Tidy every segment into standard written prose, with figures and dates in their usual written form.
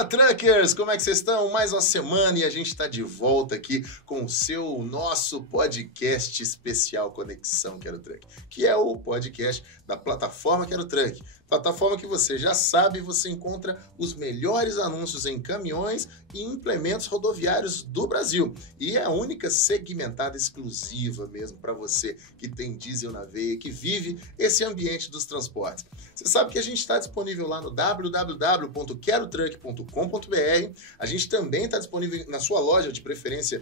Fala, Truckers! Como é que vocês estão? Mais uma semana e a gente está de volta aqui com o nosso podcast especial Conexão Quero Truck, que é o podcast da plataforma Quero Truck. Plataforma que você já sabe, você encontra os melhores anúncios em caminhões e implementos rodoviários do Brasil. E é a única segmentada exclusiva mesmo para você que tem diesel na veia, que vive esse ambiente dos transportes. Você sabe que a gente está disponível lá no www.querotruck.com.br. A gente também está disponível na sua loja de preferência,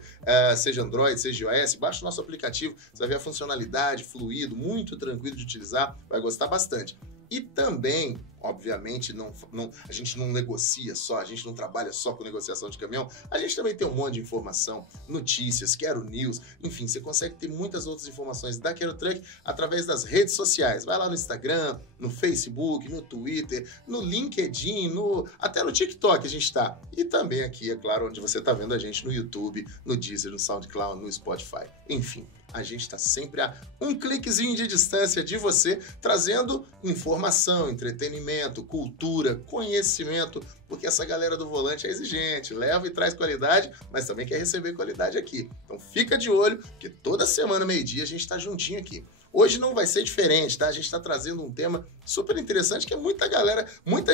seja Android, seja iOS. Baixa o nosso aplicativo, você vai ver a funcionalidade, fluido, muito tranquilo de utilizar, vai gostar bastante. E também, obviamente, a gente não negocia só, a gente não trabalha só com negociação de caminhão, a gente também tem um monte de informação, notícias, Quero News, enfim, você consegue ter muitas outras informações da Quero Truck através das redes sociais. Vai lá no Instagram, no Facebook, no Twitter, no LinkedIn, até no TikTok a gente está. E também aqui, é claro, onde você está vendo a gente no YouTube, no Deezer, no SoundCloud, no Spotify, enfim. A gente está sempre a um cliquezinho de distância de você, trazendo informação, entretenimento, cultura, conhecimento, porque essa galera do volante é exigente, leva e traz qualidade, mas também quer receber qualidade aqui. Então fica de olho, porque toda semana, meio-dia, a gente está juntinho aqui. Hoje não vai ser diferente, tá? A gente está trazendo um tema super interessante que muita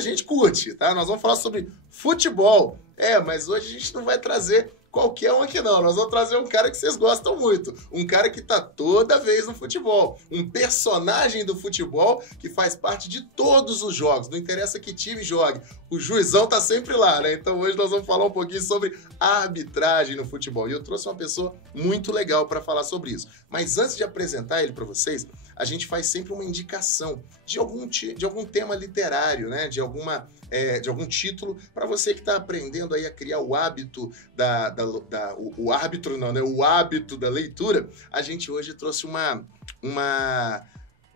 gente curte, tá? Nós vamos falar sobre futebol. Mas hoje a gente não vai trazer qualquer um aqui não, nós vamos trazer um cara que vocês gostam muito, um cara que tá toda vez no futebol, um personagem do futebol que faz parte de todos os jogos, não interessa que time jogue, o juizão tá sempre lá, né? Então hoje nós vamos falar um pouquinho sobre arbitragem no futebol, e eu trouxe uma pessoa muito legal para falar sobre isso. Mas antes de apresentar ele para vocês, a gente faz sempre uma indicação de algum tema literário, né? De algum título, para você que está aprendendo aí a criar o hábito o hábito da leitura. A gente hoje trouxe um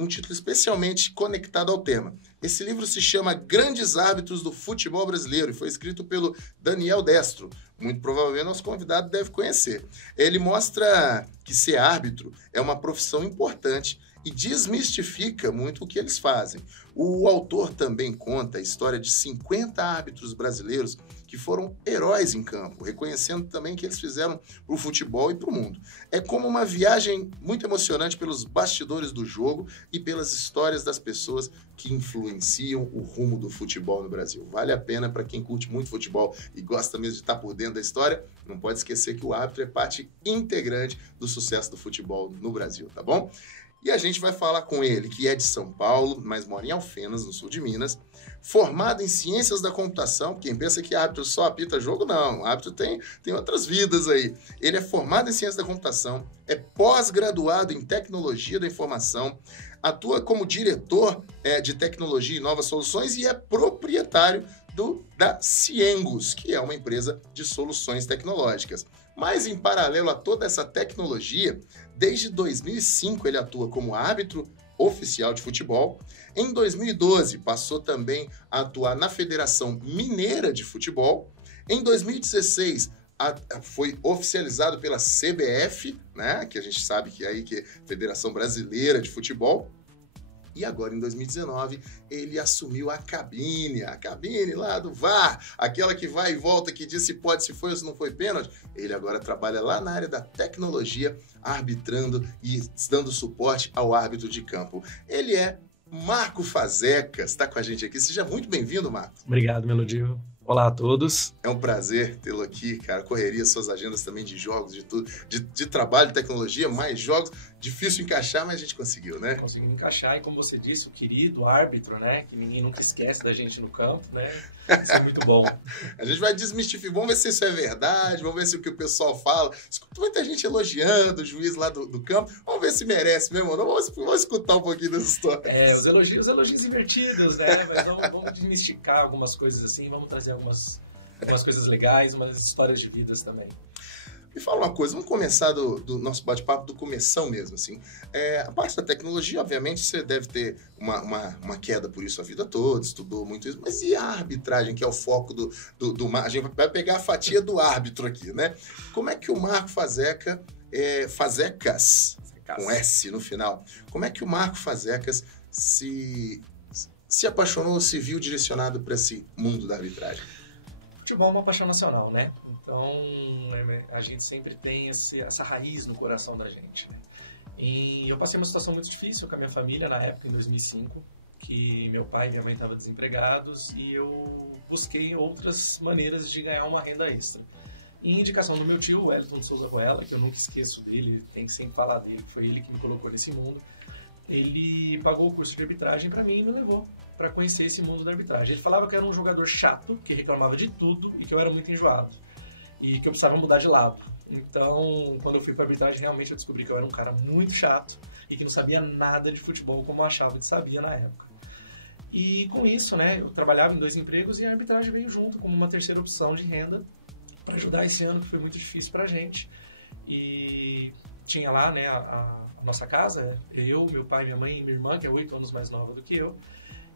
título especialmente conectado ao tema. Esse livro se chama Grandes Árbitros do Futebol Brasileiro e foi escrito pelo Daniel Destro. Muito provavelmente nosso convidado deve conhecer. Ele mostra que ser árbitro é uma profissão importante e desmistifica muito o que eles fazem. O autor também conta a história de 50 árbitros brasileiros que foram heróis em campo, reconhecendo também que eles fizeram para o futebol e para o mundo. É como uma viagem muito emocionante pelos bastidores do jogo e pelas histórias das pessoas que influenciam o rumo do futebol no Brasil. Vale a pena para quem curte muito futebol e gosta mesmo de estar por dentro da história. Não pode esquecer que o árbitro é parte integrante do sucesso do futebol no Brasil, tá bom? E a gente vai falar com ele, que é de São Paulo, mas mora em Alfenas, no sul de Minas, formado em Ciências da Computação. Quem pensa que árbitro só apita jogo, não. O árbitro tem outras vidas aí. Ele é formado em Ciências da Computação, é pós-graduado em Tecnologia da Informação, atua como diretor de Tecnologia e Novas Soluções e é proprietário da Ciengos, que é uma empresa de soluções tecnológicas. Mas, em paralelo a toda essa tecnologia, desde 2005 ele atua como árbitro oficial de futebol. Em 2012, passou também a atuar na Federação Mineira de Futebol. Em 2016, foi oficializado pela CBF, né, que a gente sabe que é Federação Brasileira de Futebol. E agora, em 2019, ele assumiu a cabine lá do VAR, aquela que vai e volta, que diz se pode, se foi ou se não foi pênalti. Ele agora trabalha lá na área da tecnologia, arbitrando e dando suporte ao árbitro de campo. Ele é Marco Fasecas, está com a gente aqui. Seja muito bem-vindo, Marco. Obrigado, Melodio. Olá a todos. É um prazer tê-lo aqui, cara. Correria suas agendas também de jogos, de tudo, de trabalho, de tecnologia, mais jogos. Difícil encaixar, mas a gente conseguiu, né? Conseguimos encaixar e, como você disse, o querido árbitro, né? Que ninguém nunca esquece da gente no campo, né? Isso é muito bom. A gente vai desmistificar, vamos ver se isso é verdade, vamos ver se o que o pessoal fala. Escuta muita gente elogiando o juiz lá do campo. Vamos ver se merece mesmo ou não. Vamos escutar um pouquinho dessa história. Os elogios invertidos, né? Mas vamos desmistificar algumas coisas assim, vamos trazer algumas coisas legais, umas histórias de vidas também. Me fala uma coisa, vamos começar do nosso bate-papo do começão mesmo, assim. A parte da tecnologia, obviamente, você deve ter uma queda por isso a vida toda, estudou muito isso, mas e a arbitragem, que é o foco a gente vai pegar a fatia do árbitro aqui, né? Como é que o Marco Fasecas, com S no final, como é que o Marco Fasecas se apaixonou, se viu direcionado para esse mundo da arbitragem? futebol é uma paixão nacional, né? Então, a gente sempre tem essa raiz no coração da gente, né? E eu passei uma situação muito difícil com a minha família na época, em 2005, que meu pai e minha mãe estavam desempregados e eu busquei outras maneiras de ganhar uma renda extra. E indicação do meu tio, o Wellington de Souza Ruela, que eu nunca esqueço dele, tem que sempre falar dele, foi ele que me colocou nesse mundo. Ele pagou o curso de arbitragem para mim e me levou para conhecer esse mundo da arbitragem. Ele falava que eu era um jogador chato, que reclamava de tudo e que eu era muito enjoado. E que eu precisava mudar de lado. Então, quando eu fui para arbitragem, realmente eu descobri que eu era um cara muito chato e que não sabia nada de futebol como eu achava que sabia na época. E com isso, né, eu trabalhava em 2 empregos e a arbitragem veio junto como uma terceira opção de renda para ajudar esse ano que foi muito difícil para a gente. E tinha lá, né, a nossa casa, eu, meu pai, minha mãe e minha irmã, que é 8 anos mais nova do que eu.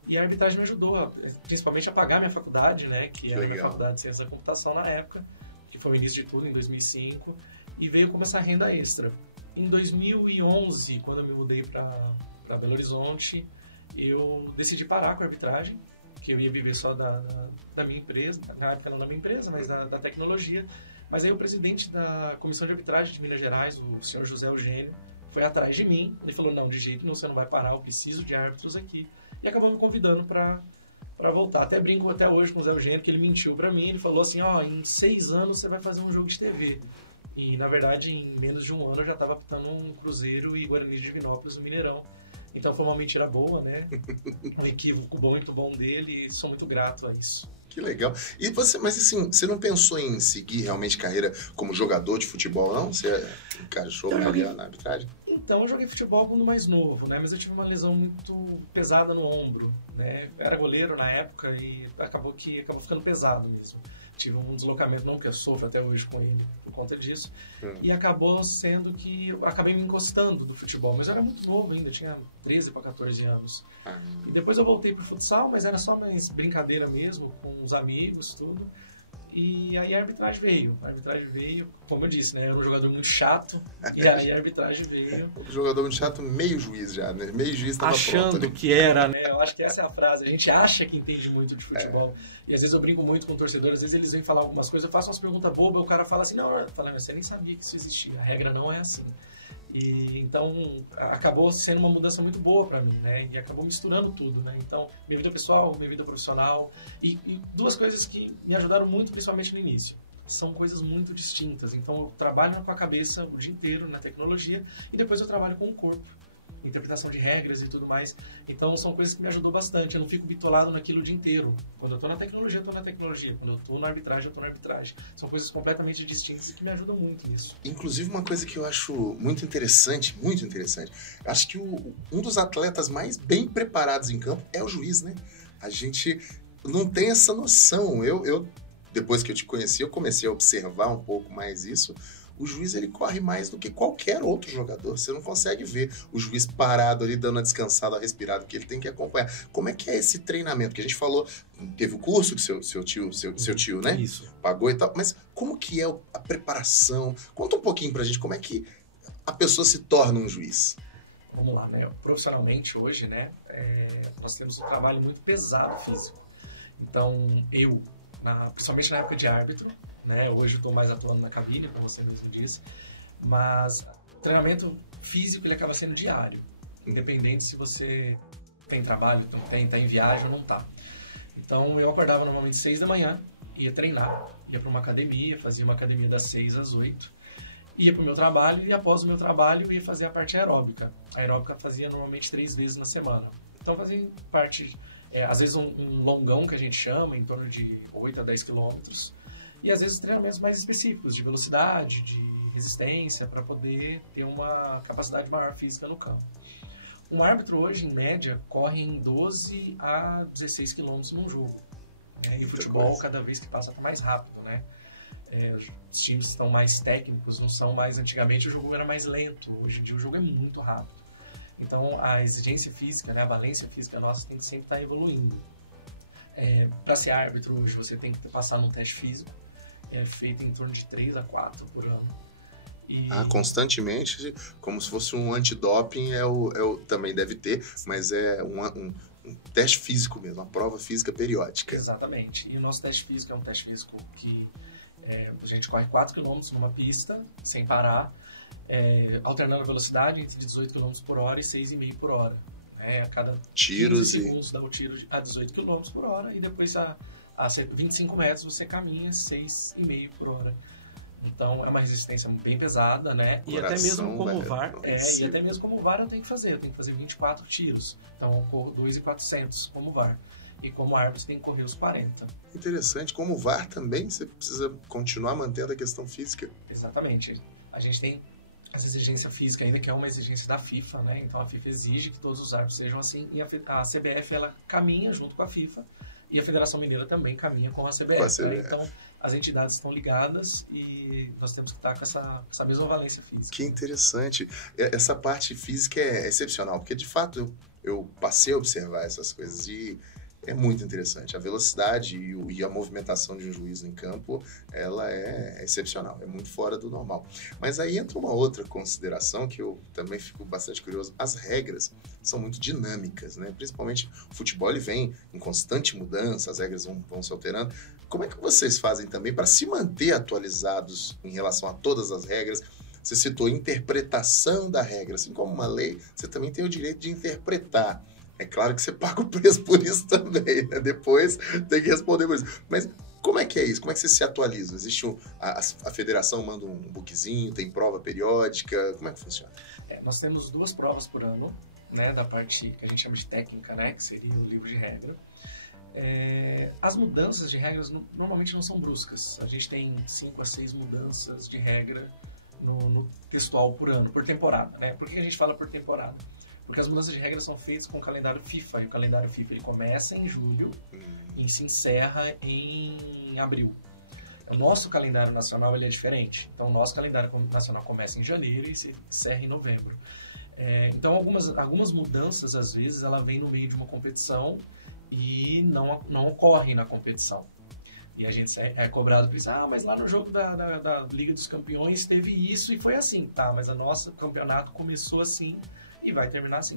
E a arbitragem me ajudou, principalmente a pagar minha faculdade, né, que era a minha faculdade de Ciência da Computação na época, que foi o início de tudo, em 2005, e veio como essa renda extra. Em 2011, quando eu me mudei para Belo Horizonte, eu decidi parar com a arbitragem, que eu ia viver só da minha empresa, na época não da minha empresa, mas da tecnologia. Mas aí o presidente da Comissão de Arbitragem de Minas Gerais, o senhor José Eugênio, foi atrás de mim. Ele falou, não, de jeito nenhum, você não vai parar, eu preciso de árbitros aqui. E acabou me convidando para voltar. Até brinco até hoje com o Zé Eugênio, que ele mentiu para mim. Ele falou assim, em 6 anos você vai fazer um jogo de TV. E, na verdade, em menos de um ano eu já estava apitando um Cruzeiro e Guarani de Divinópolis no Mineirão. Então foi uma mentira boa, né? Um equívoco muito bom dele e sou muito grato a isso. Que legal. E você, mas assim, você não pensou em seguir realmente carreira como jogador de futebol, não? Você encaixou na arbitragem? Então, eu joguei futebol quando mais novo, né? Mas eu tive uma lesão muito pesada no ombro, né? Eu era goleiro na época e acabou ficando pesado mesmo. Tive um deslocamento, não que eu sofro até hoje com ele por conta disso. E acabou sendo que eu acabei me encostando do futebol. Mas eu era muito novo ainda, tinha 13 para 14 anos. E depois eu voltei pro futsal, mas era só mais brincadeira mesmo, com os amigos, tudo. E aí a arbitragem veio. A arbitragem veio, como eu disse, né? Eu era um jogador muito chato. E aí a arbitragem veio. Um jogador muito chato, meio juiz já, né? Meio juiz estava achando pronto, que era, né? Eu acho que essa é a frase. A gente acha que entende muito de futebol. E às vezes eu brinco muito com torcedores, às vezes eles vêm falar algumas coisas, eu faço umas perguntas bobas, o cara fala assim, não, você nem sabia que isso existia. A regra não é assim. E então acabou sendo uma mudança muito boa para mim, né? E acabou misturando tudo, né? Então, minha vida pessoal, minha vida profissional e 2 coisas que me ajudaram muito, principalmente no início. São coisas muito distintas. Então, eu trabalho com a cabeça o dia inteiro na tecnologia e depois eu trabalho com o corpo, interpretação de regras e tudo mais. Então, são coisas que me ajudou bastante. Eu não fico bitolado naquilo o dia inteiro. Quando eu tô na tecnologia, eu tô na tecnologia. Quando eu tô na arbitragem, eu tô na arbitragem. São coisas completamente distintas e que me ajudam muito nisso. Inclusive, uma coisa que eu acho muito interessante, acho que um dos atletas mais bem preparados em campo é o juiz, né? A gente não tem essa noção. Eu depois que eu te conheci, eu comecei a observar um pouco mais isso. O juiz, ele corre mais do que qualquer outro jogador. Você não consegue ver o juiz parado ali, dando uma descansada, respirada, porque ele tem que acompanhar. Como é que é esse treinamento? Porque a gente falou, teve o curso que seu tio, né? Isso. Pagou e tal. Mas como que é a preparação? Conta um pouquinho pra gente como é que a pessoa se torna um juiz. Vamos lá, né? Profissionalmente, hoje, né? Nós temos um trabalho muito pesado físico. Então, principalmente na época de árbitro, né? Hoje eu estou mais atuando na cabine, como você mesmo disse, mas o treinamento físico ele acaba sendo diário, independente se você tem trabalho, tá em viagem ou não tá. Então eu acordava normalmente 6 da manhã, ia treinar, ia para uma academia, fazia uma academia das 6 às 8, ia para o meu trabalho e após o meu trabalho ia fazer a parte aeróbica. A aeróbica fazia normalmente 3 vezes na semana. Então fazia parte, às vezes um longão que a gente chama, em torno de 8 a 10 quilômetros, e às vezes treinamentos mais específicos, de velocidade, de resistência, para poder ter uma capacidade maior física no campo. Um árbitro hoje, em média, corre em 12 a 16 quilômetros num jogo. Né? E o futebol, cada vez que passa, está mais rápido, né? Os times estão mais técnicos, não são mais... Antigamente o jogo era mais lento, hoje em dia o jogo é muito rápido. Então a exigência física, né, a valência física nossa tem que sempre estar evoluindo. Para ser árbitro hoje você tem que passar num teste físico, feito em torno de 3 a 4 por ano. Constantemente, como se fosse um antidoping, também deve ter, mas um teste físico mesmo, uma prova física periódica. Exatamente. E o nosso teste físico é um teste físico que a gente corre 4 km numa pista, sem parar, alternando a velocidade entre 18 km por hora e 6,5 por hora. A cada tiros 15 segundos dá o tiro a 18 km por hora e depois a 25 metros você caminha 6,5 por hora. Então é uma resistência bem pesada, né? E até mesmo como VAR. E até mesmo como VAR eu tenho que fazer 24 tiros. Então eu corro 2.400 como VAR. E como árbitro você tem que correr os 40. Interessante. Como VAR também, você precisa continuar mantendo a questão física. Exatamente. A gente tem essa exigência física ainda, que é uma exigência da FIFA, né? Então a FIFA exige que todos os árbitros sejam assim. E a CBF, ela caminha junto com a FIFA. E a Federação Mineira também caminha com a CBF. Com a CBF. Né? Então as entidades estão ligadas e nós temos que estar com essa mesma valência física. Que interessante. Essa parte física é excepcional, porque de fato eu passei a observar essas coisas e é muito interessante. A velocidade e a movimentação de um juiz em campo, ela é excepcional, é muito fora do normal. Mas aí entra uma outra consideração que eu também fico bastante curioso. As regras são muito dinâmicas, né? Principalmente o futebol, ele vem em constante mudança, as regras vão se alterando. Como é que vocês fazem também para se manter atualizados em relação a todas as regras? Você citou interpretação da regra. Assim como uma lei, você também tem o direito de interpretar. É claro que você paga o preço por isso também, né? Depois tem que responder por isso. Mas como é que é isso? Como é que você se atualiza? Existe a federação manda um bookzinho, tem prova periódica? Como é que funciona? Nós temos 2 provas por ano, né? Da parte que a gente chama de técnica, né? Que seria o livro de regra. As mudanças de regras normalmente não são bruscas. A gente tem 5 a 6 mudanças de regra no textual por ano, por temporada, né? Por que a gente fala por temporada? Porque as mudanças de regras são feitas com o calendário FIFA, e o calendário FIFA ele começa em julho e se encerra em abril. O nosso calendário nacional ele é diferente. Então, o nosso calendário nacional começa em janeiro e se encerra em novembro. Então, algumas mudanças, às vezes, ela vem no meio de uma competição e não ocorre na competição. E a gente é cobrado por isso. Mas lá no jogo da Liga dos Campeões teve isso e foi assim. Tá, mas o nosso campeonato começou assim e vai terminar assim.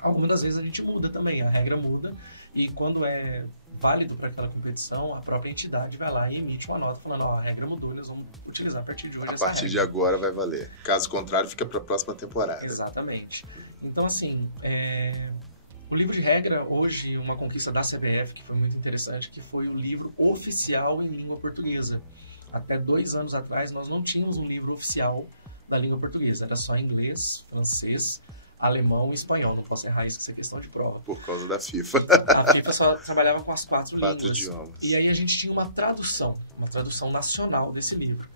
Algumas das vezes a gente muda também, a regra muda. E quando é válido para aquela competição, a própria entidade vai lá e emite uma nota falando, a regra mudou, eles vão utilizar a partir de hoje. A partir de agora vai valer. Caso contrário, fica para a próxima temporada. Exatamente. Então, assim, o livro de regra, hoje, uma conquista da CBF, que foi muito interessante, que foi o livro oficial em língua portuguesa. Até 2 anos atrás, nós não tínhamos um livro oficial da língua portuguesa. Era só inglês, francês, alemão e espanhol. Não posso errar isso, que isso é questão de prova. Por causa da FIFA. A FIFA só trabalhava com as 4 línguas. 4 idiomas. E aí a gente tinha uma tradução nacional desse livro.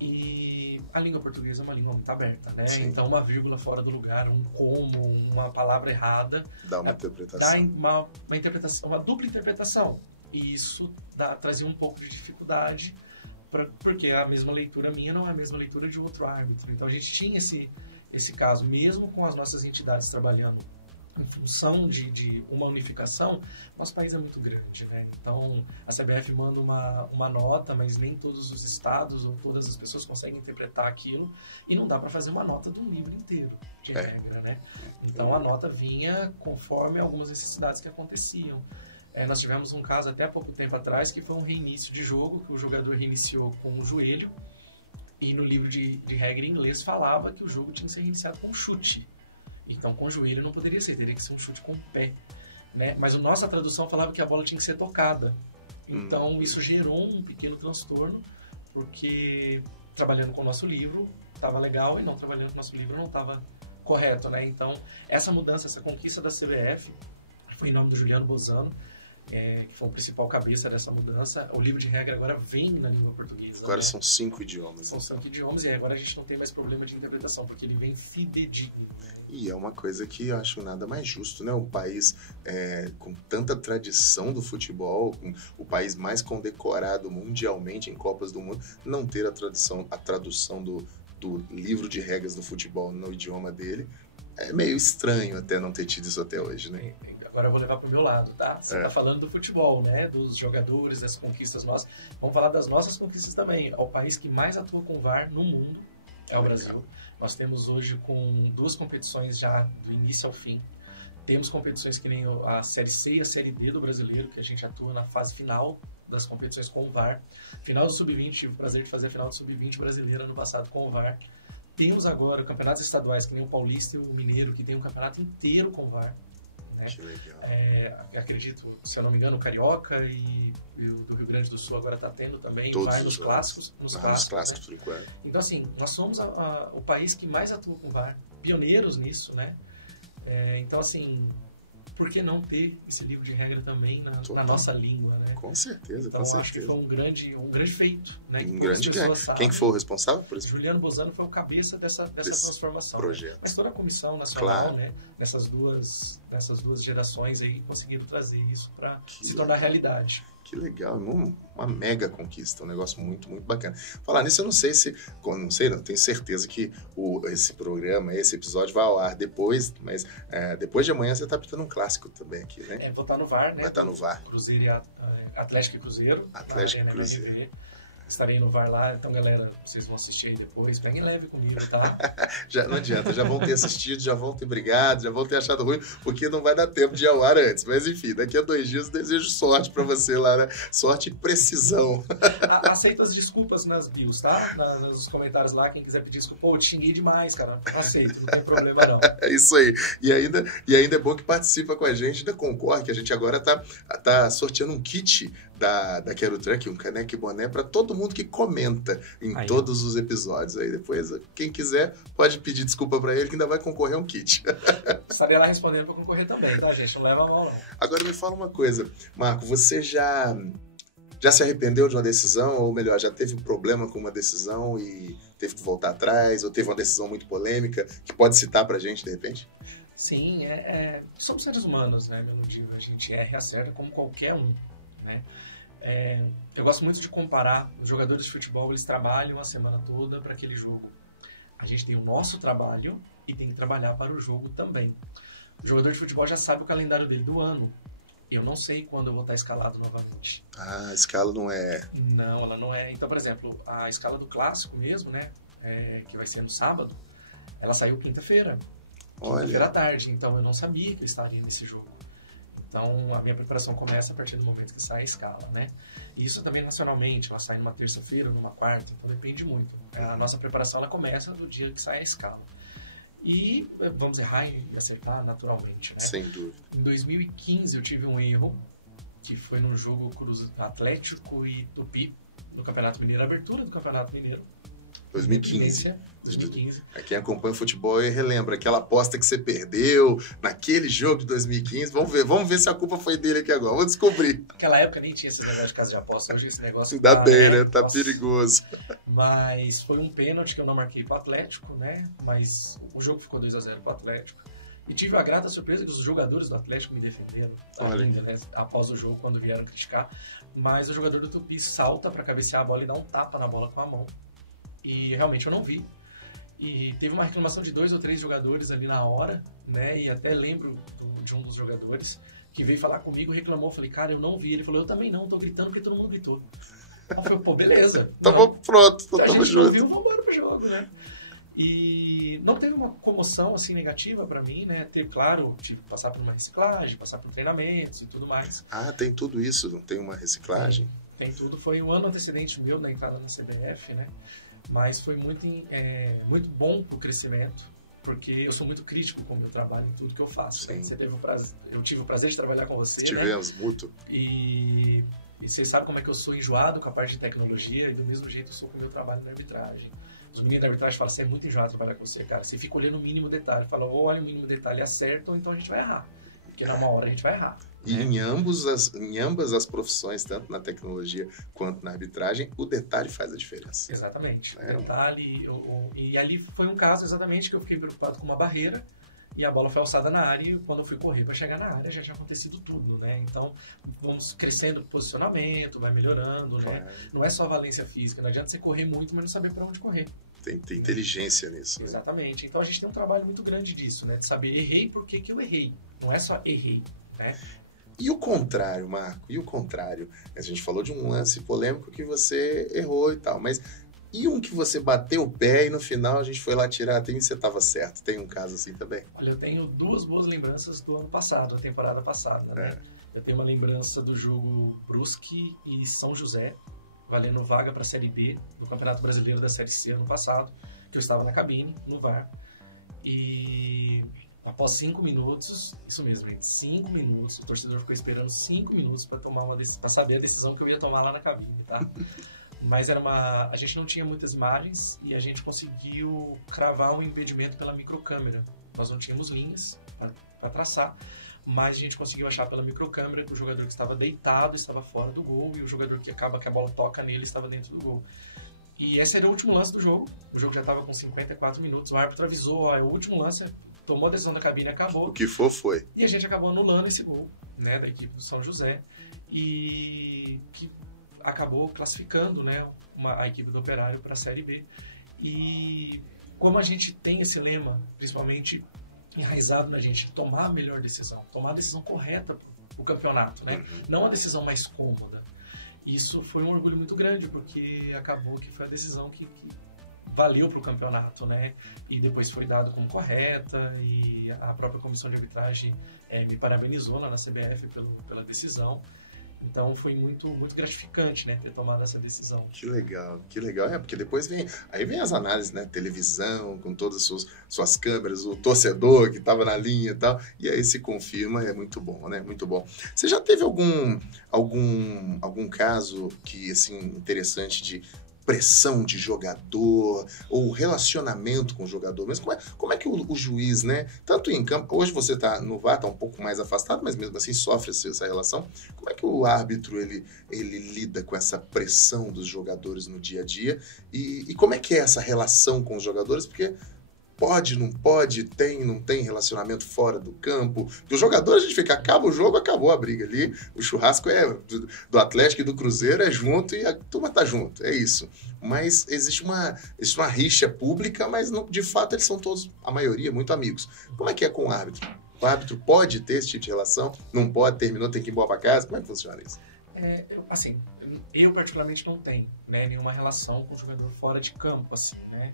E a língua portuguesa é uma língua muito aberta, né? Sim. Então, uma vírgula fora do lugar, um como, uma palavra errada... Dá uma interpretação. Dá uma interpretação, uma dupla interpretação. E isso trazia um pouco de dificuldade, porque a mesma leitura minha não é a mesma leitura de outro árbitro. Então, a gente tinha esse caso, mesmo com as nossas entidades trabalhando em função de uma unificação, nosso país é muito grande, né? Então, a CBF manda uma nota, mas nem todos os estados ou todas as pessoas conseguem interpretar aquilo, e não dá para fazer uma nota de um livro inteiro de regra, né? Então, a nota vinha conforme algumas necessidades que aconteciam. Nós tivemos um caso até há pouco tempo atrás, que foi um reinício de jogo, que o jogador reiniciou com o joelho, e no livro de regra em inglês falava que o jogo tinha que ser reiniciado com um chute. Então, com o joelho não poderia ser, teria que ser um chute com o pé, né? Mas a nossa tradução falava que a bola tinha que ser tocada. Então, isso gerou um pequeno transtorno, porque trabalhando com o nosso livro estava legal e não trabalhando com o nosso livro não estava correto, né? Então, essa mudança, essa conquista da CBF foi em nome do Juliano Bozano, que foi o principal cabeça dessa mudança. O livro de regra agora vem na língua portuguesa. Agora, né? São 5 idiomas. São 5 idiomas, e agora a gente não tem mais problema de interpretação, porque ele vem fidedigno. E é uma coisa que eu acho nada mais justo, né? Um país com tanta tradição do futebol, o país mais condecorado mundialmente em Copas do Mundo, não ter a tradução do livro de regras do futebol no idioma dele, é meio estranho até não ter tido isso até hoje, né? Agora eu vou levar pro meu lado, tá? Você tá falando do futebol, né? Dos jogadores, das conquistas nossas. Vamos falar das nossas conquistas também. O país que mais atua com VAR no mundo é o Brasil. Nós temos hoje com 2 competições já do início ao fim. Temos competições que nem a Série C e a Série D do Brasileiro, que a gente atua na fase final das competições com o VAR. Final do Sub-20, tive o prazer de fazer a final do Sub-20 brasileiro ano passado com o VAR. Temos agora campeonatos estaduais, que nem o Paulista e o Mineiro, que tem um campeonato inteiro com o VAR. Né? Que legal. Acredito, se eu não me engano, o Carioca e o do Rio Grande do Sul agora está tendo também. Todos vai nos clássicos. Nos clássicos, por enquanto. Então, assim, nós somos o país que mais atua com o VAR. Pioneiros nisso, né? Então, assim, por que não ter esse livro de regra também na nossa língua, né? Com certeza, então, com certeza. Acho que foi um grande feito, né? Um grande ganho. Quem que foi o responsável por isso? Juliano Bozano foi o cabeça dessa transformação. Projeto. Mas toda a comissão nacional, né? Nessas duas gerações aí, conseguiram trazer isso para se tornar realidade. Que legal, uma mega conquista, um negócio muito, muito bacana. Falar nisso, eu não sei se, não tenho certeza que esse programa, esse episódio vai ao ar depois, mas depois de amanhã você está apitando um clássico também aqui, né? Vou estar no VAR, né? Vai estar no VAR. Cruzeiro Atlético e Cruzeiro. Atlético e Cruzeiro. Estarei no VAR lá, então galera, vocês vão assistir aí depois, peguem leve comigo, tá? Já não adianta, já vão ter assistido, já vão ter brigado, já vão ter achado ruim, porque não vai dar tempo de ir ao ar antes. Mas enfim, daqui a 2 dias desejo sorte pra você lá, né? Sorte e precisão. Aceito as desculpas nas bios, tá? Nos comentários lá, quem quiser pedir desculpa, eu te xinguei demais, cara. Não aceito, não tem problema não. É isso aí. E ainda é bom que participa com a gente da Concorre, que a gente agora tá sorteando um kit da Quero Truck, um caneco e boné para todo mundo que comenta em todos os episódios. Aí depois, quem quiser, pode pedir desculpa para ele que ainda vai concorrer a um kit. Estarei lá respondendo para concorrer também, tá, gente? Não leva a mal, não. Agora me fala uma coisa, Marco, você já se arrependeu de uma decisão, ou melhor, já teve problema com uma decisão e teve que voltar atrás, ou teve uma decisão muito polêmica, que pode citar pra gente, de repente? Sim, somos seres humanos, né, meu Divo? A gente erra e acerta como qualquer um, né? Eu gosto muito de comparar, os jogadores de futebol, eles trabalham a semana toda para aquele jogo. A gente tem o nosso trabalho e tem que trabalhar para o jogo também. O jogador de futebol já sabe o calendário dele do ano. Eu não sei quando eu vou estar escalado novamente. Ah, a escala não é... Não, ela não é. Então, por exemplo, a escala do clássico mesmo, né, que vai ser no sábado, ela saiu quinta-feira. Quinta-feira à tarde. Então, eu não sabia que eu estaria nesse jogo. Então, a minha preparação começa a partir do momento que sai a escala, né? E isso também nacionalmente, ela sai numa terça-feira, numa quarta, então depende muito. A nossa preparação, ela começa do dia que sai a escala. E vamos errar e acertar naturalmente, né? Sem dúvida. Em 2015 eu tive um erro, que foi no jogo Atlético e Tupi, no Campeonato Mineiro, a abertura do Campeonato Mineiro. 2015. Quem acompanha o futebol e relembra aquela aposta que você perdeu naquele jogo de 2015. Vamos ver se a culpa foi dele aqui agora. Vamos descobrir. Naquela época nem tinha esse negócio de casa de aposta. Hoje esse negócio ainda bem, né? Tá perigoso. Mas foi um pênalti que eu não marquei pro Atlético, né? Mas o jogo ficou 2-0 pro Atlético. E tive a grata surpresa que os jogadores do Atlético me defenderam. Ainda, né? Após o jogo, quando vieram criticar. Mas o jogador do Tupi salta pra cabecear a bola e dá um tapa na bola com a mão. E realmente eu não vi. E teve uma reclamação de 2 ou 3 jogadores ali na hora, né? E até lembro de um dos jogadores que veio falar comigo, reclamou. Falei, cara, eu não vi. Ele falou, eu também não, tô gritando porque todo mundo gritou. Eu falei, pô, beleza. Tamo pronto, tamo junto. Não viu, vamos embora pro jogo, né? E não teve uma comoção assim negativa pra mim, né? Claro, tive que passar por uma reciclagem, passar por treinamentos e tudo mais. Ah, tem tudo isso, não tem uma reciclagem? Tem tudo. Foi um ano antecedente meu da entrada na CBF, né? Mas foi muito bom pro crescimento, porque eu sou muito crítico com o meu trabalho em tudo que eu faço. Né? Eu tive o prazer de trabalhar com você. Tivemos, né? mútuo. E vocês sabem como é que eu sou enjoado com a parte de tecnologia, e do mesmo jeito eu sou com o meu trabalho na arbitragem. Os meninos da arbitragem falam, você é muito enjoado trabalhar com você, cara. Você fica olhando o mínimo detalhe. Fala, ou olha o mínimo detalhe e acerta, ou então a gente vai errar. Porque na uma hora a gente vai errar. E em ambas as profissões, tanto na tecnologia quanto na arbitragem, o detalhe faz a diferença. Exatamente. O detalhe. E ali foi um caso exatamente que eu fiquei preocupado com uma barreira e a bola foi alçada na área e quando eu fui correr para chegar na área já tinha acontecido tudo, né? Então vamos crescendo o posicionamento, vai melhorando, né? Não é só valência física, não adianta você correr muito, mas não saber para onde correr. Tem inteligência nisso. Né? Exatamente. Então a gente tem um trabalho muito grande disso, né? De saber errei por que eu errei. Não é só errei, né? E o contrário, Marco? E o contrário? A gente falou de um lance polêmico que você errou e tal, mas E um que você bateu o pé e no final a gente foi lá tirar e você estava certo. Tem um caso assim também? Olha, eu tenho 2 boas lembranças do ano passado, da temporada passada, né? Eu tenho uma lembrança do jogo Brusque e São José, valendo vaga para a Série B no Campeonato Brasileiro da Série C ano passado, que eu estava na cabine, no VAR, e após 5 minutos, isso mesmo, gente, 5 minutos, o torcedor ficou esperando 5 minutos para saber a decisão que eu ia tomar lá na cabine, tá? Mas a gente não tinha muitas imagens e a gente conseguiu cravar um impedimento pela microcâmera. Nós não tínhamos linhas para traçar, mas a gente conseguiu achar pela microcâmera que o jogador que estava deitado estava fora do gol e o jogador que acaba que a bola toca nele estava dentro do gol. E esse era o último lance do jogo. O jogo já estava com 54 minutos. O árbitro avisou, ó, é o último lance, tomou a decisão da cabine, acabou. O que for, foi. E a gente acabou anulando esse gol, né, da equipe do São José e que acabou classificando, né, a equipe do Operário para a Série B. E como a gente tem esse lema, principalmente enraizado na gente, de tomar a melhor decisão, tomar a decisão correta para o campeonato, né? Não a decisão mais cômoda. Isso foi um orgulho muito grande, porque acabou que foi a decisão que valeu para o campeonato, né? E depois foi dado como correta e a própria comissão de arbitragem me parabenizou lá na CBF pela decisão. Então foi muito, muito gratificante, né, ter tomado essa decisão. Que legal. Porque depois vem as análises, né, televisão, com todas as suas câmeras, o torcedor que estava na linha e tal, e aí se confirma, é muito bom, né, muito bom. Você já teve algum caso que, assim, interessante de pressão de jogador ou relacionamento com o jogador, mas como é que o juiz, né, tanto em campo, hoje você tá no VAR, tá um pouco mais afastado, mas mesmo assim sofre essa relação, como é que o árbitro ele lida com essa pressão dos jogadores no dia a dia e como é que é essa relação com os jogadores, porque pode, não pode, tem, não tem relacionamento fora do campo. Do jogador a gente fica, acaba o jogo, acabou a briga ali. O churrasco é do Atlético e do Cruzeiro, é junto e a turma tá junto, é isso. Mas existe uma rixa pública, mas não, de fato eles são todos, a maioria, muito amigos. Como é que é com o árbitro? O árbitro pode ter esse tipo de relação? Não pode, terminou, tem que ir embora para casa? Como é que funciona isso? Eu particularmente não tenho, né, nenhuma relação com o jogador fora de campo, assim, né?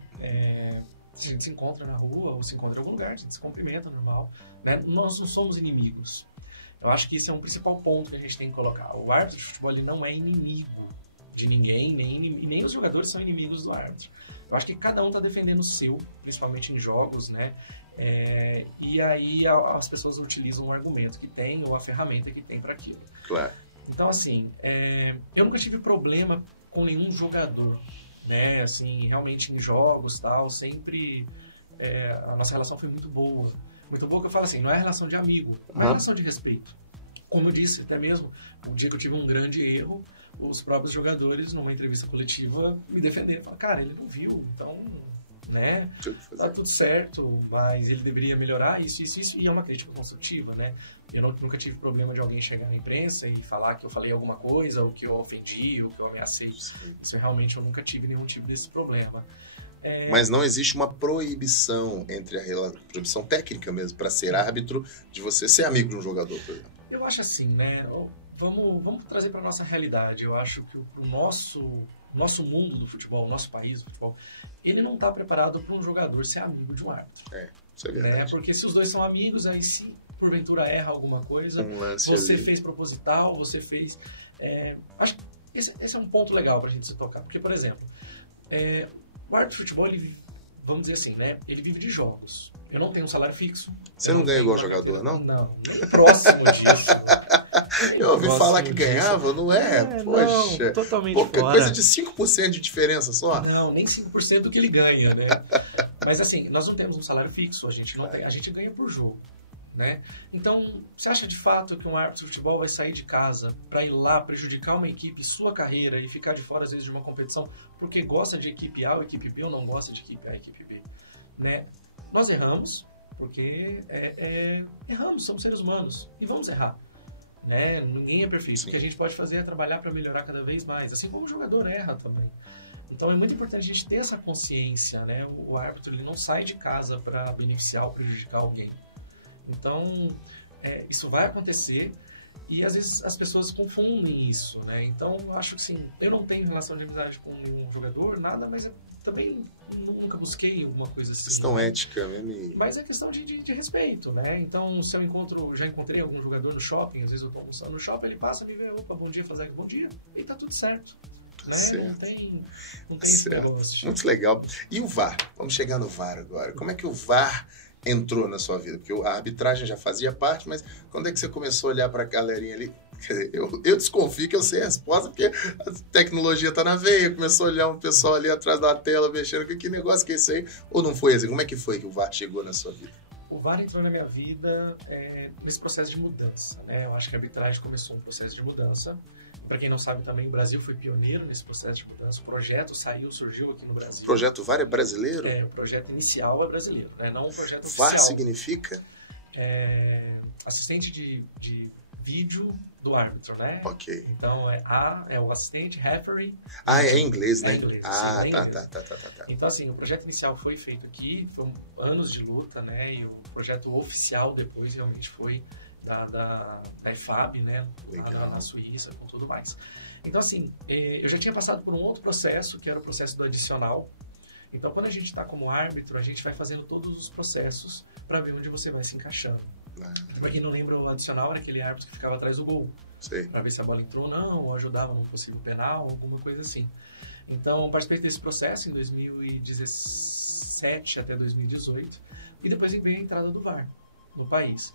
A gente se encontra na rua ou se encontra em algum lugar, a gente se cumprimenta, normal, né? Nós não somos inimigos. Eu acho que isso é um principal ponto que a gente tem que colocar. O árbitro de futebol ele não é inimigo de ninguém, nem os jogadores são inimigos do árbitro. Eu acho que cada um está defendendo o seu, principalmente em jogos, né? E aí as pessoas utilizam o argumento que tem ou a ferramenta que tem para aquilo. Claro. Então, assim, eu nunca tive problema com nenhum jogador, né, assim, realmente em jogos, tal, sempre a nossa relação foi muito boa que eu falo assim, não é relação de amigo, é relação de respeito, como eu disse, até mesmo o dia que eu tive um grande erro, os próprios jogadores numa entrevista coletiva me defenderam, falaram, cara, ele não viu, então, né, tá tudo certo, mas ele deveria melhorar isso, e é uma crítica construtiva, né. Eu nunca tive problema de alguém chegar na imprensa e falar que eu falei alguma coisa, ou que eu ofendi, ou que eu ameacei. Isso realmente eu nunca tive nenhum tipo desse problema. Mas não existe uma proibição proibição técnica mesmo, para ser árbitro, de você ser amigo de um jogador, por exemplo. Eu acho assim, né? Vamos trazer para nossa realidade. Eu acho que o nosso mundo do futebol, o nosso país do futebol, ele não está preparado para um jogador ser amigo de um árbitro. Isso é verdade. Né? Porque se os dois são amigos, aí se porventura erra alguma coisa, você fez proposital, você fez... acho que esse é um ponto legal pra gente se tocar, porque, por exemplo, o árbitro de futebol, ele, vamos dizer assim, né, ele vive de jogos. Eu não tenho um salário fixo. Você não ganha igual jogador, não? Não, próximo disso. Eu ouvi falar que ganhava, não é? Poxa, não, totalmente pouca fora. Coisa de 5% de diferença só? Não, nem 5% do que ele ganha, né? Mas assim, nós não temos um salário fixo, a gente ganha por jogo. Né? Então, você acha de fato que um árbitro de futebol vai sair de casa para ir lá prejudicar uma equipe, sua carreira e ficar de fora às vezes de uma competição porque gosta de equipe A ou equipe B ou não gosta de equipe A ou equipe B? Né? Nós erramos porque erramos, somos seres humanos e vamos errar. Né? Ninguém é perfeito. Sim. O que a gente pode fazer é trabalhar para melhorar cada vez mais, assim como o jogador erra também. Então é muito importante a gente ter essa consciência. Né? O árbitro ele não sai de casa para beneficiar ou prejudicar alguém. Então, isso vai acontecer E às vezes as pessoas confundem isso, né? Então eu acho que assim, eu não tenho relação de amizade com nenhum jogador, nada, mas eu também nunca busquei alguma coisa assim. Questão ética mesmo. Mas é questão de respeito, né? Então, se eu já encontrei algum jogador no shopping, às vezes eu tô almoçando no shopping, ele passa, me vê, opa, bom dia, fazer bom dia, e tá tudo certo. Né? Certo. Não tem esse negócio. Muito legal. E o VAR? Vamos chegar no VAR agora. Como é que o VAR entrou na sua vida? Porque a arbitragem já fazia parte, mas quando é que você começou a olhar para a galerinha ali? Eu desconfio que eu sei a resposta, porque a tecnologia tá na veia, começou a olhar um pessoal ali atrás da tela, mexendo, que negócio que é esse aí? Ou não foi assim? Como é que foi que o VAR chegou na sua vida? O VAR entrou na minha vida nesse processo de mudança, né? Eu acho que a arbitragem começou um processo de mudança. Para quem não sabe também, o Brasil foi pioneiro nesse processo de mudança. O projeto surgiu aqui no Brasil. O projeto VAR é brasileiro? O projeto inicial é brasileiro, né? Não um projeto oficial. VAR significa? Assistente de vídeo do árbitro, né? Ok. Então é o assistente, referee. É em inglês, né? É inglês, tá. Então, assim, o projeto inicial foi feito aqui, foram anos de luta, né? E o projeto oficial depois realmente foi da IFAB, né? Na Suíça, com tudo mais. Então, assim, eu já tinha passado por um outro processo, que era o processo do adicional. Então, quando a gente está como árbitro, a gente vai fazendo todos os processos para ver onde você vai se encaixando. Para quem não lembra, o adicional era aquele árbitro que ficava atrás do gol, para ver se a bola entrou ou não, ou ajudava num possível penal, alguma coisa assim. Então, participei desse processo em 2017 até 2018, e depois veio a entrada do VAR no país.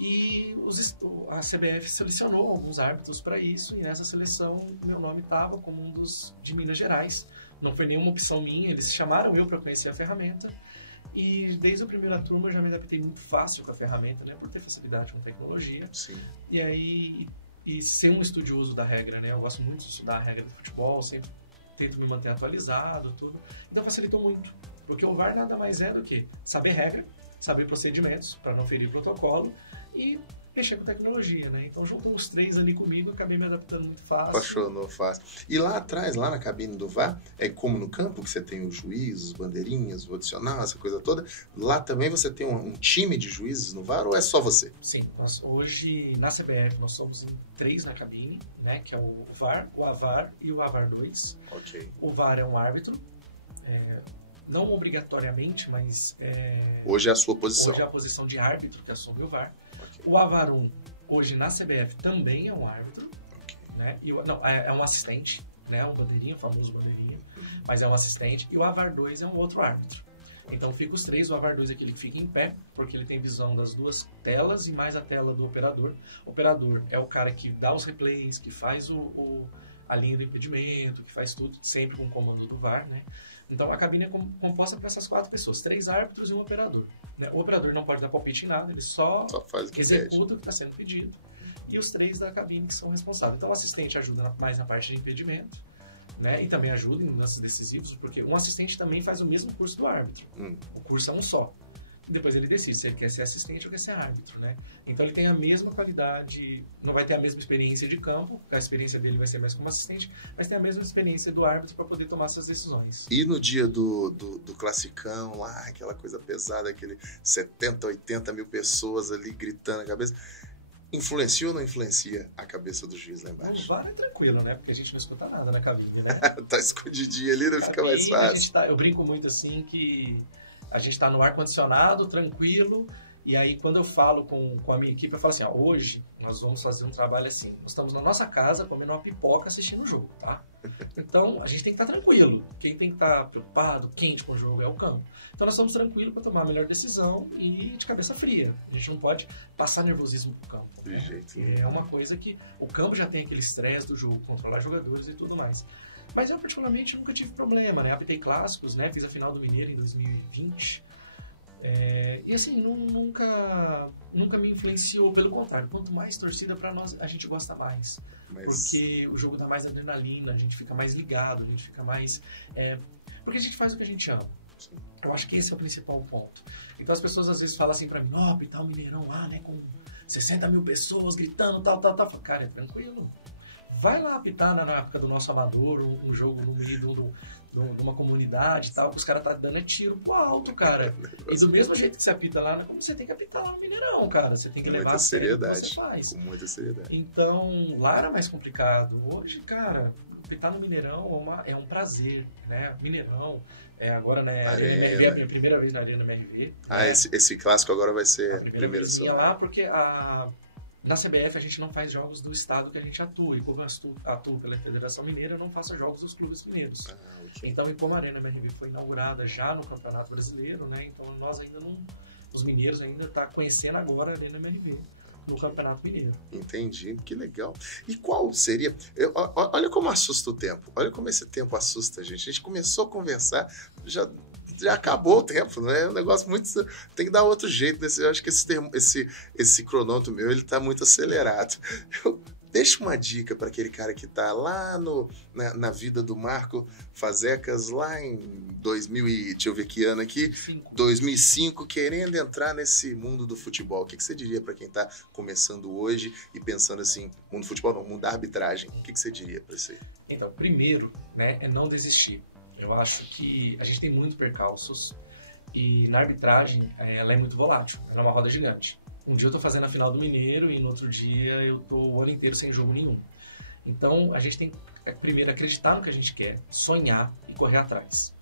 E a CBF selecionou alguns árbitros para isso, e nessa seleção meu nome estava como um dos de Minas Gerais. Não foi nenhuma opção minha, eles chamaram eu para conhecer a ferramenta, e desde a primeira turma eu já me adaptei muito fácil com a ferramenta, né, por ter facilidade com tecnologia. Sim. E aí, ser um estudioso da regra, né, eu gosto muito de estudar a regra do futebol, sempre tento me manter atualizado, tudo. Então facilitou muito, porque o VAR nada mais é do que saber regra, saber procedimentos para não ferir protocolo e mexer com tecnologia, né? Então juntam os três ali comigo, acabei me adaptando muito fácil. Apaixonou fácil. E lá atrás, lá na cabine do VAR, é como no campo, que você tem os juízes, os bandeirinhas, o adicional, essa coisa toda. Lá também você tem um time de juízes no VAR ou é só você? Sim, hoje na CBF nós somos em 3 na cabine, né? Que é o VAR, o AVAR e o AVAR 2. Ok. O VAR é um árbitro, não obrigatoriamente, mas... hoje é a sua posição. Hoje é a posição de árbitro que assume o VAR. Okay. O AVAR 1, hoje na CBF, também é um árbitro. Okay. Né? É um assistente, né? Um bandeirinha, o famoso bandeirinha. Mas é um assistente. E o AVAR 2 é um outro árbitro. Então fica os três. O AVAR 2 é aquele que fica em pé, porque ele tem visão das duas telas e mais a tela do operador. O operador é o cara que dá os replays, que faz a linha do impedimento, que faz tudo, sempre com o comando do VAR, né? Então a cabine é composta por essas 4 pessoas, 3 árbitros e um operador. Né? O operador não pode dar palpite em nada, ele só faz o que executa o que está sendo pedido. E os 3 da cabine que são responsáveis. Então o assistente ajuda mais na parte de impedimento, né? E também ajuda em lances decisivos, porque um assistente também faz o mesmo curso do árbitro. O curso é um só. E depois ele decide se ele quer ser assistente ou quer ser árbitro, né? Então ele tem a mesma qualidade, não vai ter a mesma experiência de campo, a experiência dele vai ser mais como assistente, mas tem a mesma experiência do árbitro para poder tomar essas decisões. E no dia do classicão lá, aquela coisa pesada, aquele 70, 80 mil pessoas ali gritando na cabeça, influencia ou não influencia a cabeça do juiz lá embaixo? O VAR é tranquilo, né? Porque a gente não escuta nada na cabine, né? Tá escondidinho ali, não fica mais fácil. Eu brinco muito assim que a gente está no ar-condicionado, tranquilo, e aí quando eu falo com a minha equipe, eu falo assim, hoje nós vamos fazer um trabalho assim, nós estamos na nossa casa comendo uma pipoca assistindo o jogo, tá? Então a gente tem que estar tranquilo, quem tem que estar preocupado, quente com o jogo é o campo. Então nós estamos tranquilos para tomar a melhor decisão e de cabeça fria. A gente não pode passar nervosismo pro campo. De jeito nenhum. É uma coisa que o campo já tem aquele estresse do jogo, controlar jogadores e tudo mais. Mas eu, particularmente, nunca tive problema, né? Apitei clássicos, né? Fiz a final do Mineiro em 2020. E assim, nunca me influenciou. Pelo contrário, quanto mais torcida pra nós, a gente gosta mais. Porque o jogo dá mais adrenalina, a gente fica mais ligado, a gente fica mais... porque a gente faz o que a gente ama. Eu acho que esse é o principal ponto. Então as pessoas às vezes falam assim pra mim, apitar o Mineirão lá, né? Com 60 mil pessoas gritando, tal. Cara, é tranquilo. Vai lá apitar na época do nosso amador, um jogo no meio de uma comunidade e tal, que os caras tá dando tiro pro alto, cara. E do mesmo jeito que você apita lá, como você tem que apitar lá no Mineirão, cara. Você tem que levar a sério o que você faz. Com muita seriedade. Então, lá era mais complicado. Hoje, cara, apitar no Mineirão é um prazer, né? Mineirão, agora, né, MRV é a minha primeira vez na Arena MRV. Ah, né? esse clássico agora vai ser a primeira vez lá, porque na CBF a gente não faz jogos do estado que a gente atua. E como eu atuo pela Federação Mineira, eu não faço jogos dos clubes mineiros. Okay. Então, e como a Arena MRV foi inaugurada já no Campeonato Brasileiro, né? Então nós ainda não... Os mineiros ainda estão conhecendo agora a Arena MRV no Campeonato Mineiro. Entendi, que legal. E qual seria... olha como assusta o tempo. Olha como esse tempo assusta a gente. A gente começou a conversar, já acabou o tempo, né? É um negócio muito... Tem que dar outro jeito. Eu acho que esse cronômetro meu, ele tá muito acelerado. Deixa uma dica para aquele cara que tá lá na vida do Marco Fazekas, lá em 2000 e... Deixa eu ver que ano aqui. 2005, querendo entrar nesse mundo do futebol. O que você diria para quem tá começando hoje e pensando assim, mundo do futebol não, mundo da arbitragem. O que você diria para isso aí? Então, primeiro, né, é não desistir. Eu acho que a gente tem muitos percalços e na arbitragem ela é muito volátil, ela é uma roda gigante. Um dia eu tô fazendo a final do Mineiro e no outro dia eu tô o ano inteiro sem jogo nenhum. Então a gente tem que primeiro acreditar no que a gente quer, sonhar e correr atrás.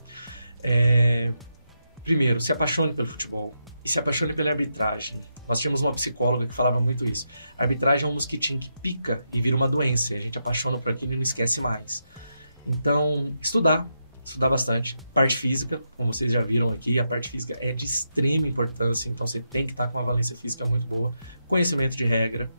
Primeiro, se apaixone pelo futebol e se apaixone pela arbitragem. Nós tínhamos uma psicóloga que falava muito isso. A arbitragem é um mosquitinho que pica e vira uma doença. A gente apaixona por aquilo e não esquece mais. Então, estudar bastante. Parte física, como vocês já viram aqui, a parte física é de extrema importância, então você tem que estar com uma valência física muito boa, conhecimento de regra,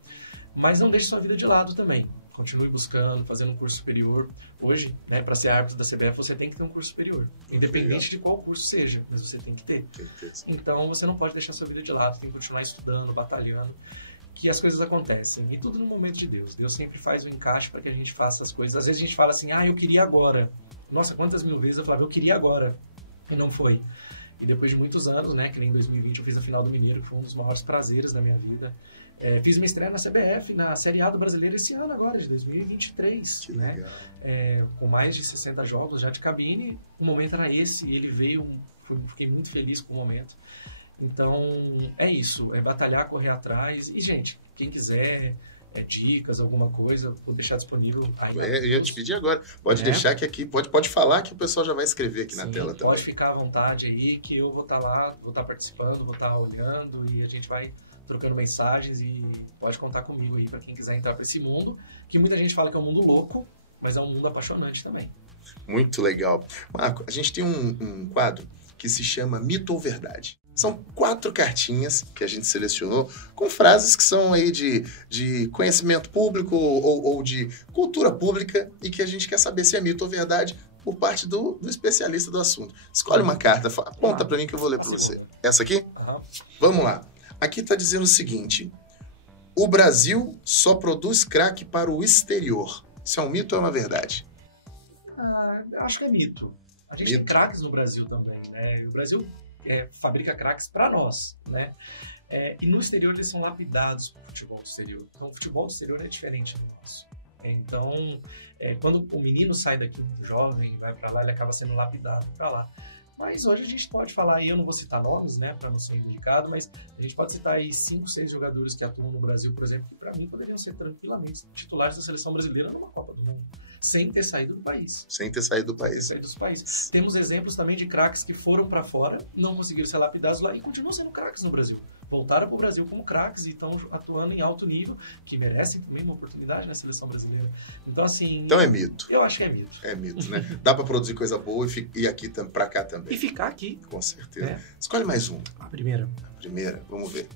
mas não deixe sua vida de lado também. Continue buscando, fazendo um curso superior. Hoje, né, para ser árbitro da CBF, você tem que ter um curso superior, independente de qual curso seja, mas você tem que ter. Então, você não pode deixar sua vida de lado, tem que continuar estudando, batalhando, que as coisas acontecem. E tudo no momento de Deus. Deus sempre faz o encaixe para que a gente faça as coisas. Às vezes a gente fala assim, eu queria agora. Nossa, quantas mil vezes eu falava, eu queria agora. E não foi. E depois de muitos anos, né, que nem em 2020 eu fiz a final do Mineiro, que foi um dos maiores prazeres da minha vida. Fiz minha estreia na CBF, na Série A do Brasileiro esse ano agora, de 2023. Que né? legal. Com mais de 60 jogos já de cabine. O momento era esse e ele veio, fiquei muito feliz com o momento. Então, é isso. É batalhar, correr atrás. E, gente, quem quiser... dicas, alguma coisa, vou deixar disponível aí. Eu ia te pedir agora. Pode deixar que aqui, pode falar que o pessoal já vai escrever aqui na tela também. Pode ficar à vontade aí, que eu vou estar lá, vou estar participando, vou estar olhando e a gente vai trocando mensagens e pode contar comigo aí para quem quiser entrar para esse mundo, que muita gente fala que é um mundo louco, mas é um mundo apaixonante também. Muito legal. Marco, a gente tem um quadro que se chama Mito ou Verdade. São 4 cartinhas que a gente selecionou com frases que são aí de conhecimento público ou de cultura pública e que a gente quer saber se é mito ou verdade por parte do especialista do assunto. Escolhe uma carta, aponta para mim que eu vou ler para você. Essa aqui? Uhum. Vamos lá. Aqui está dizendo o seguinte: o Brasil só produz crack para o exterior. Isso é um mito ou é uma verdade? Acho que é mito. A gente tem craques no Brasil também, né? O Brasil fabrica craques para nós, né? E no exterior eles são lapidados para o futebol do exterior. Então o futebol do exterior é diferente do nosso. Então, quando o menino sai daqui muito jovem e vai para lá, ele acaba sendo lapidado para lá. Mas hoje a gente pode falar, e eu não vou citar nomes, né, para não ser indicado, mas a gente pode citar aí 5, 6 jogadores que atuam no Brasil, por exemplo, que para mim poderiam ser tranquilamente titulares da seleção brasileira numa Copa do Mundo, sem ter saído do país. Sem ter saído do país. Sem ter saído dos países. Temos exemplos também de craques que foram para fora, não conseguiram ser lapidados lá e continuam sendo craques no Brasil. Voltaram para o Brasil como craques e estão atuando em alto nível, que merecem também uma oportunidade na seleção brasileira. Então, assim... Então é mito. Eu acho que é mito. É mito, né? Dá para produzir coisa boa e aqui para cá também. E ficar aqui. Com certeza. Escolhe mais um. A primeira. A primeira, vamos ver.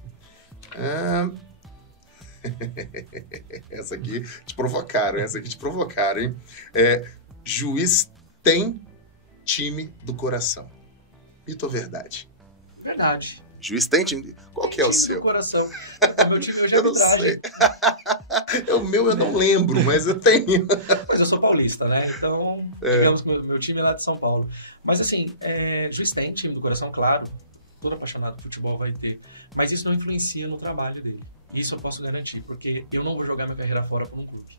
Essa aqui te provocaram, hein? Juiz tem time do coração. Mito ou verdade? Verdade. Juiz tem time? Qual que é o seu? Do coração. O meu time hoje é eu não sei. O meu eu não lembro, mas eu tenho. Mas eu sou paulista, né? Então, digamos que meu time é lá de São Paulo. Mas assim, juiz tem time do coração, claro. Todo apaixonado por futebol vai ter. Mas isso não influencia no trabalho dele. Isso eu posso garantir, porque eu não vou jogar minha carreira fora por um clube.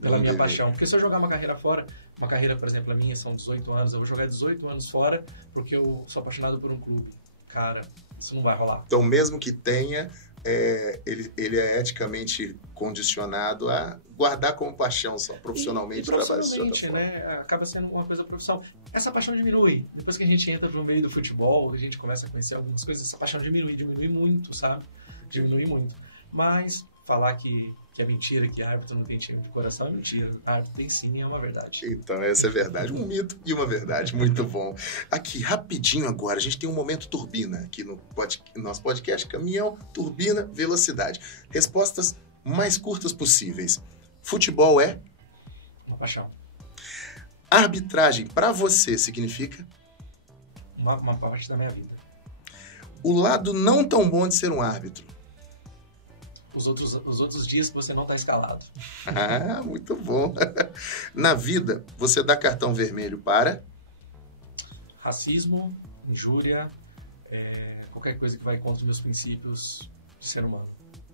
pela minha paixão. Porque se eu jogar uma carreira fora, uma carreira, por exemplo, a minha são 18 anos, eu vou jogar 18 anos fora porque eu sou apaixonado por um clube. Cara, isso não vai rolar. Então, mesmo que tenha, ele é eticamente condicionado a guardar como paixão só, profissionalmente, trabalhar de outra forma. Né? Acaba sendo uma coisa profissional. Essa paixão diminui. Depois que a gente entra no meio do futebol, a gente começa a conhecer algumas coisas, essa paixão diminui muito, sabe? Diminui muito. Mas falar que é mentira, que árbitro não tem time de coração, é mentira. Árbitro tem sim, é uma verdade. Então, essa é verdade. Um mito e uma verdade. Muito bom. Aqui, rapidinho agora, a gente tem um momento turbina aqui no nosso podcast. Caminhão, turbina, velocidade. Respostas mais curtas possíveis. Futebol é? Uma paixão. Arbitragem, para você, significa? Uma parte da minha vida. O lado não tão bom de ser um árbitro. Os outros dias que você não está escalado. Ah, muito bom. Na vida, você dá cartão vermelho para? Racismo, injúria, qualquer coisa que vai contra os meus princípios de ser humano.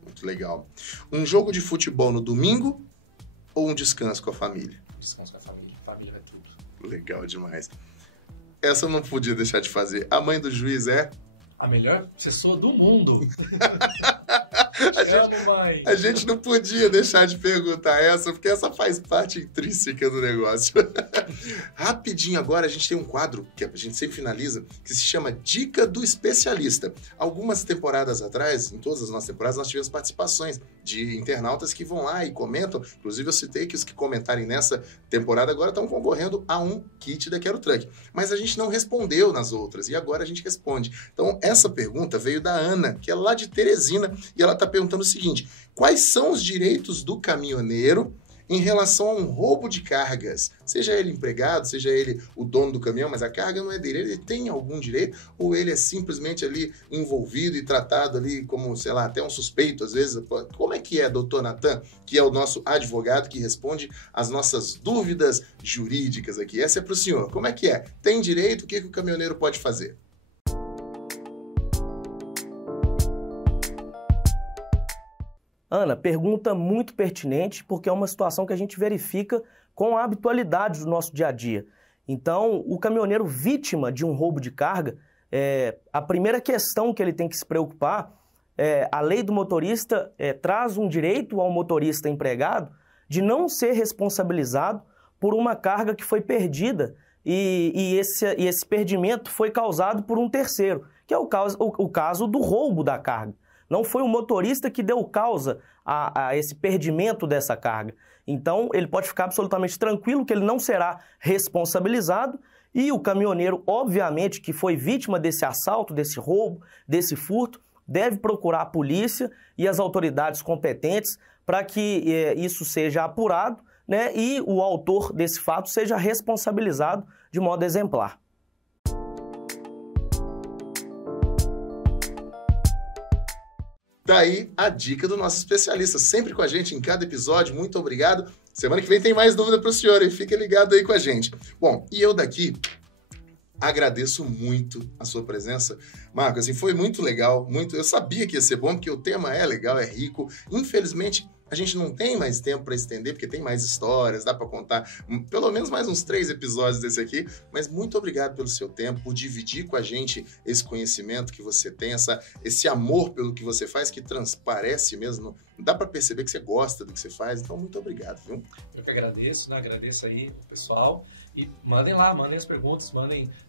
Muito legal. Um jogo de futebol no domingo ou um descanso com a família? Descanso com a família. Família é tudo. Legal demais. Essa eu não podia deixar de fazer. A mãe do juiz é? A melhor pessoa do mundo. A gente não podia deixar de perguntar essa, porque essa faz parte intrínseca do negócio. Rapidinho agora, a gente tem um quadro que a gente sempre finaliza, que se chama Dica do Especialista. Algumas temporadas atrás, em todas as nossas temporadas, nós tivemos participações de internautas que vão lá e comentam. Inclusive, eu citei que os que comentarem nessa temporada agora estão concorrendo a um kit da Quero Truck. Mas a gente não respondeu nas outras, e agora a gente responde. Então, essa pergunta veio da Ana, que é lá de Teresina, e ela está perguntando o seguinte: quais são os direitos do caminhoneiro em relação a um roubo de cargas? Seja ele empregado, seja ele o dono do caminhão, mas a carga não é dele, ele tem algum direito? Ou ele é simplesmente ali envolvido e tratado ali como, sei lá, até um suspeito às vezes? Como é que é, doutor Natan, que é o nosso advogado que responde às nossas dúvidas jurídicas aqui? Essa é para o senhor. Como é que é? Tem direito? O que o caminhoneiro pode fazer? Ana, pergunta muito pertinente, porque é uma situação que a gente verifica com a habitualidade do nosso dia a dia. Então, o caminhoneiro vítima de um roubo de carga, a primeira questão que ele tem que se preocupar a lei do motorista traz um direito ao motorista empregado de não ser responsabilizado por uma carga que foi perdida e esse perdimento foi causado por um terceiro, que é o caso do roubo da carga. Não foi o motorista que deu causa a esse perdimento dessa carga. Então, ele pode ficar absolutamente tranquilo que ele não será responsabilizado e o caminhoneiro, obviamente, que foi vítima desse assalto, desse roubo, desse furto, deve procurar a polícia e as autoridades competentes para que isso seja apurado, né, e o autor desse fato seja responsabilizado de modo exemplar. Daí a dica do nosso especialista, sempre com a gente em cada episódio. Muito obrigado. Semana que vem tem mais dúvida para o senhor, e fica ligado aí com a gente. Bom, e eu daqui agradeço muito a sua presença. Marcos, assim, foi muito legal, eu sabia que ia ser bom, porque o tema é legal, é rico. Infelizmente, a gente não tem mais tempo para estender, porque tem mais histórias, dá para contar pelo menos mais uns 3 episódios desse aqui, mas muito obrigado pelo seu tempo, por dividir com a gente esse conhecimento que você tem, esse amor pelo que você faz, que transparece mesmo, dá para perceber que você gosta do que você faz, então muito obrigado, viu? Eu que agradeço, né? Agradeço aí o pessoal. E mandem lá, mandem as perguntas,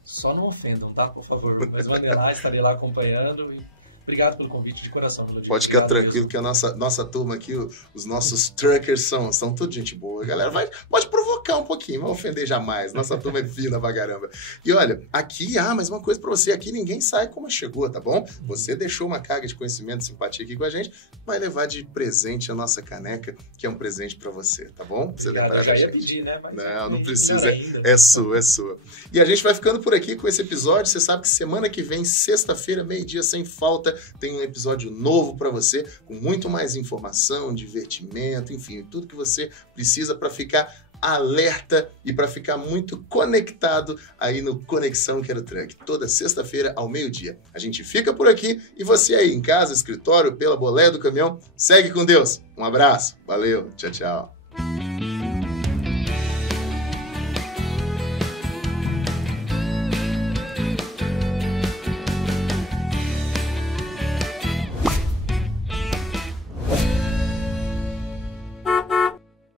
só não ofendam, tá? Por favor. Mas mandem lá, estarei lá acompanhando. E obrigado pelo convite de coração, Melody. Pode ficar tranquilo que a nossa turma aqui, os nossos truckers são tudo gente boa. A galera pode provocar um pouquinho, não vai ofender jamais. Nossa turma é fina pra caramba. E olha, aqui, mais uma coisa pra você. Aqui ninguém sai como chegou, tá bom? Você deixou uma carga de conhecimento e simpatia aqui com a gente, vai levar de presente a nossa caneca, que é um presente pra você, tá bom? Pra você lembrar da gente. Já ia pedir, né? Mas não precisa. É sua. E a gente vai ficando por aqui com esse episódio. Você sabe que semana que vem, sexta-feira, meio-dia, sem falta, tem um episódio novo para você, com muito mais informação, divertimento, enfim, tudo que você precisa para ficar alerta e para ficar muito conectado aí no Conexão Quero Truck, toda sexta-feira ao meio-dia. A gente fica por aqui e você aí em casa, escritório, pela boleia do caminhão, segue com Deus. Um abraço, valeu, tchau, tchau.